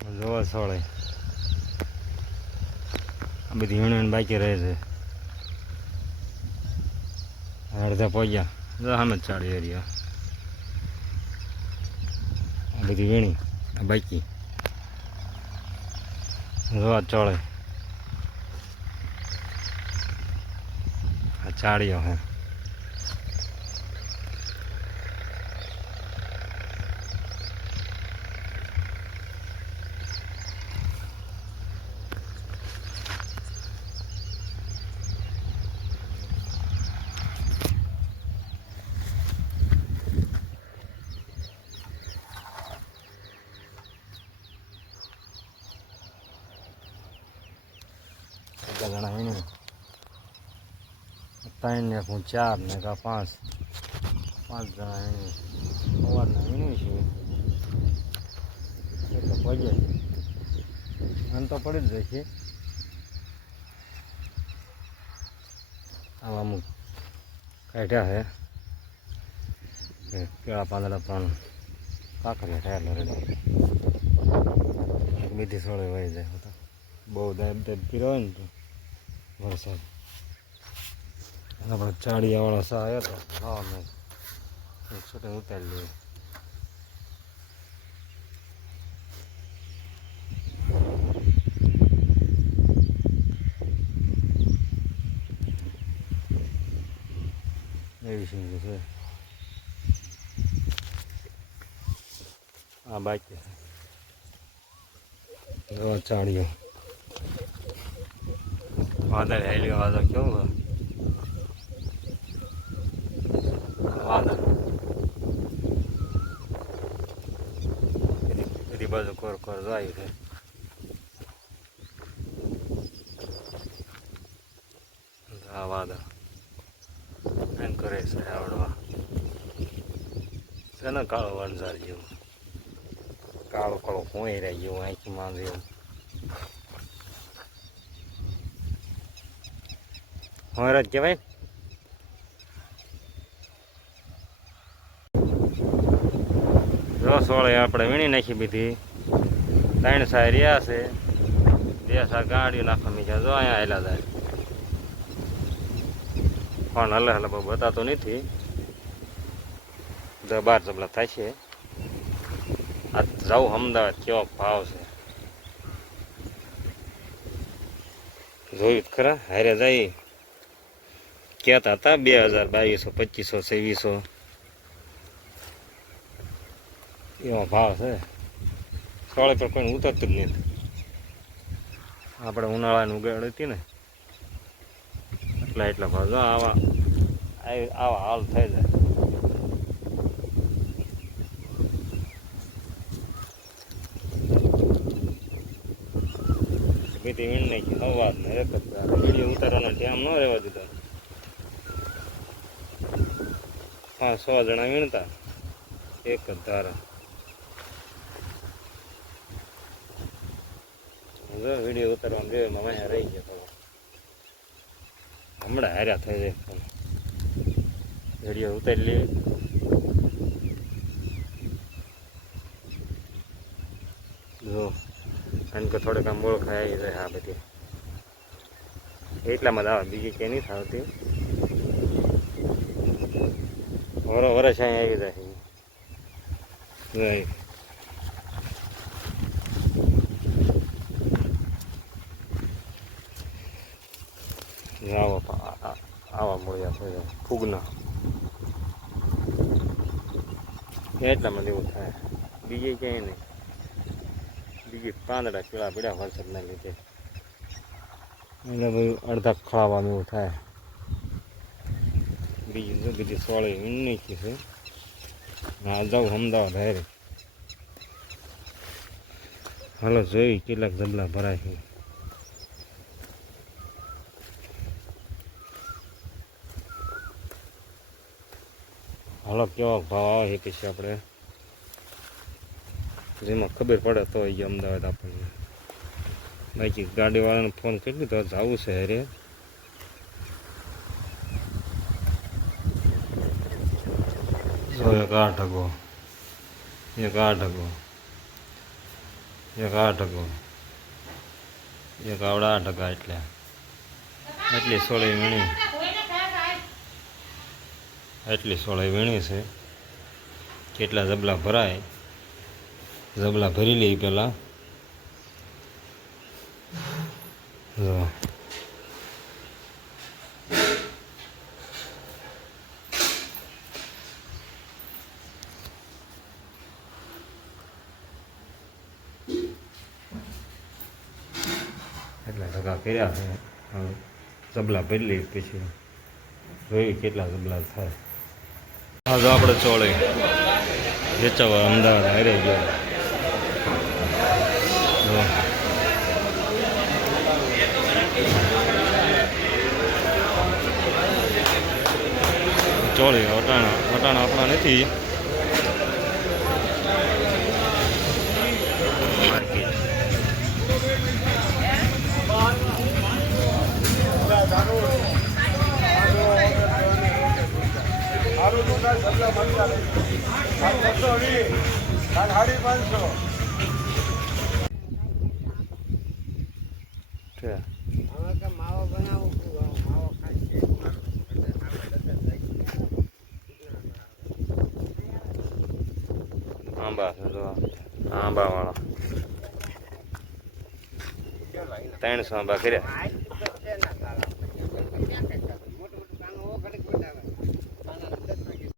જોવા સોળે. આ બધી હીણ બાકી રહે છે. અડધા પહોંચ્યા સામે જ ચાળી એરિયા આ બધી વીણી, આ બાકી. જોવા ચોળે. આ ચાળીઓ હે કેટલા જણા વીણી ત્રણ ને હું ચાર ને કા પાંચ પાંચ જણા વીણી સવારના વીણી છીએ એટલે પગે આમ તો પડી જ જશે આવા અમુક કાઢ્યા છે કેળા પાંદડા પણ કાંકરિયા થયેલા રેડા એક બીજી સોળે વહી જાય બહુ દાબ દાબ કર્યો હોય ને વરસાદ આપણે ચાળિયાવાળા સા આવ્યા તો, હા, મેં એકસો ટકા ઉતારી લઈએ એવી સિંગ છે. આ વાદળ હેલ્યો વાદળ કેવું છે વાદળ બધી બધી બાજુ કોર કોર જાય છે આ વાદળ એમ કરે છે આવડવા છે કાળો વણઝાર જેવું કાળો કાળો કોઈ રહી જેવું આંખીમાં જેવું હોરજ કહેવાય જો સોળે આપણે વીણી નાખી બીધી. ત્રણ સાય રહ્યા છે. બે સા ગાડીઓ નાખવા મીજા જો અહીંયા આવેલા જાય. પણ હલે હલે બતાતો નથી. દસ બાર જબલા થાય છે. આ જાઉં અમદાવાદ કેવો ભાવ છે. જોયું ખરા, હારે જાય. કહેતા હતા બે હજાર બાવીસો, પચીસો, છવ્વીસો. એવો ભાવ છે. સ્થળે પર કોઈને ઉતરતું જ નહીં આપણે ઉનાળાની ઉગાડ હતી ને, એટલા એટલા ભાવ. જો આવા આવા હાલ થઈ જાય. બીજી વીણ નાખી અવાજ ને એક. વીડિયો ઉતારવાનો ટાઈમ ન રહેવા દીધો. હા, સો જણા વીણતા. એક જ ધારા. જો વીડિયો ઉતારવાનું જોઈએ એમાં અહીંયા રહી ગયો થોડો હમણાં હાર્યા થઈ જાય વીડિયો ઉતારી લઈએ. જો, કારણ કે થોડેક આમ ઓળખાય આવી જાય આ બધી. એટલામાં જ બીજી કે નહીં થતી વરો વરસ અહીંયા આવી જાય. આવા આવા મળ્યા છે. ફૂગના. એટલામાં એવું થાય. બીજે ક્યાંય નહીં. બીજી પાંદડા પીળા પીળા વરસાદના લીધે. એટલે ભાઈ અડધા ખળાવામાં એવું થાય. બીજી જો બીજી સોળી વીણની છે. આ જાઉં અમદાવાદ હારે. હાલો, જોઈ કેટલાક જબલા ભરાય છે. હાલો, કેવો ભાવ આવે છે પછી આપણે? જેમાં ખબર પડે તો એ અમદાવાદ આપણને. બાકી ગાડીવાળાને ફોન કરી દીધો જવું છે જો એક આ ઢગો એક આ ઢગો એક આ ઢગો એક આવડા આ ટકા એટલે. એટલી સોળી વીણી. એટલી સોળાઈ વીણી છે. કેટલા જબલા ભરાય? જબલા ભરી લઈ પહેલાં એટલા ટકા કર્યા છે. જબલા ભરી લઈ પછી. જોઈએ કેટલા જબલા થાય. હા તો આપણે ચોળે વેચાવા અમદાવાદ હારે ગયો. ચોળી વટાણા. વટાણા આપણા નથી. કાલ બસો માવો બનાવું માવો આંબા છે જો આંબા વાળા. ત્રણસો આંબા કર્યા.